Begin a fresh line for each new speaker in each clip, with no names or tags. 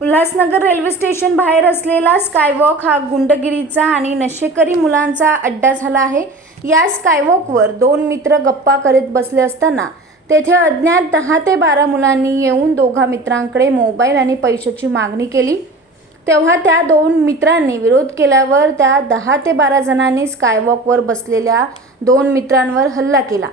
Ulhasnagar railway station बाहेर असलेला skywalk हा गुंडगिरीचा आणि नशेकरी मुलांचा अड्डा झाला आहे. या स्कायवॉकवर दोन मित्र गप्पा करीत बसले असताना तेथे अज्ञात दहा ते बारा मुलांनी येऊन दोघा मित्रांकडे मोबाईल आणि पैशाची मागणी केली. तेव्हा त्या दोन मित्रांनी विरोध केल्यावर त्या दहा ते बारा जणांनी स्कायवॉकवर बसलेल्या दोन मित्रांवर हल्ला केला.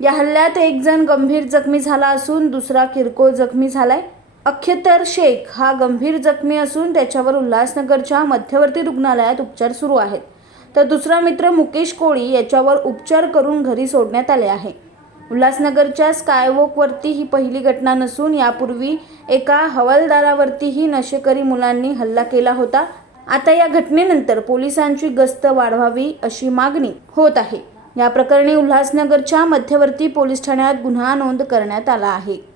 या हल्ल्यात एक जण गंभीर जखमी झाला असून दुसरा किरकोळ जखमी झालाय. अख्यतर शेख हा गंभीर जखमी असून त्याच्यावर उल्हासनगरच्या मध्यवर्ती रुग्णालयात उपचार सुरू आहेत. तर दुसरा मित्र मुकेश कोळी याच्यावर उपचार करून घरी सोडण्यात आले आहे. उल्हासनगरच्या स्कायवॉकवरती ही पहिली घटना नसून यापूर्वी एका हवालदारावरतीही नशेकरी मुलांनी हल्ला केला होता. आता या घटनेनंतर पोलिसांची गस्त वाढवावी अशी मागणी होत आहे. या प्रकरणी उल्हासनगरच्या मध्यवर्ती पोलीस ठाण्यात गुन्हा नोंद करण्यात आला आहे.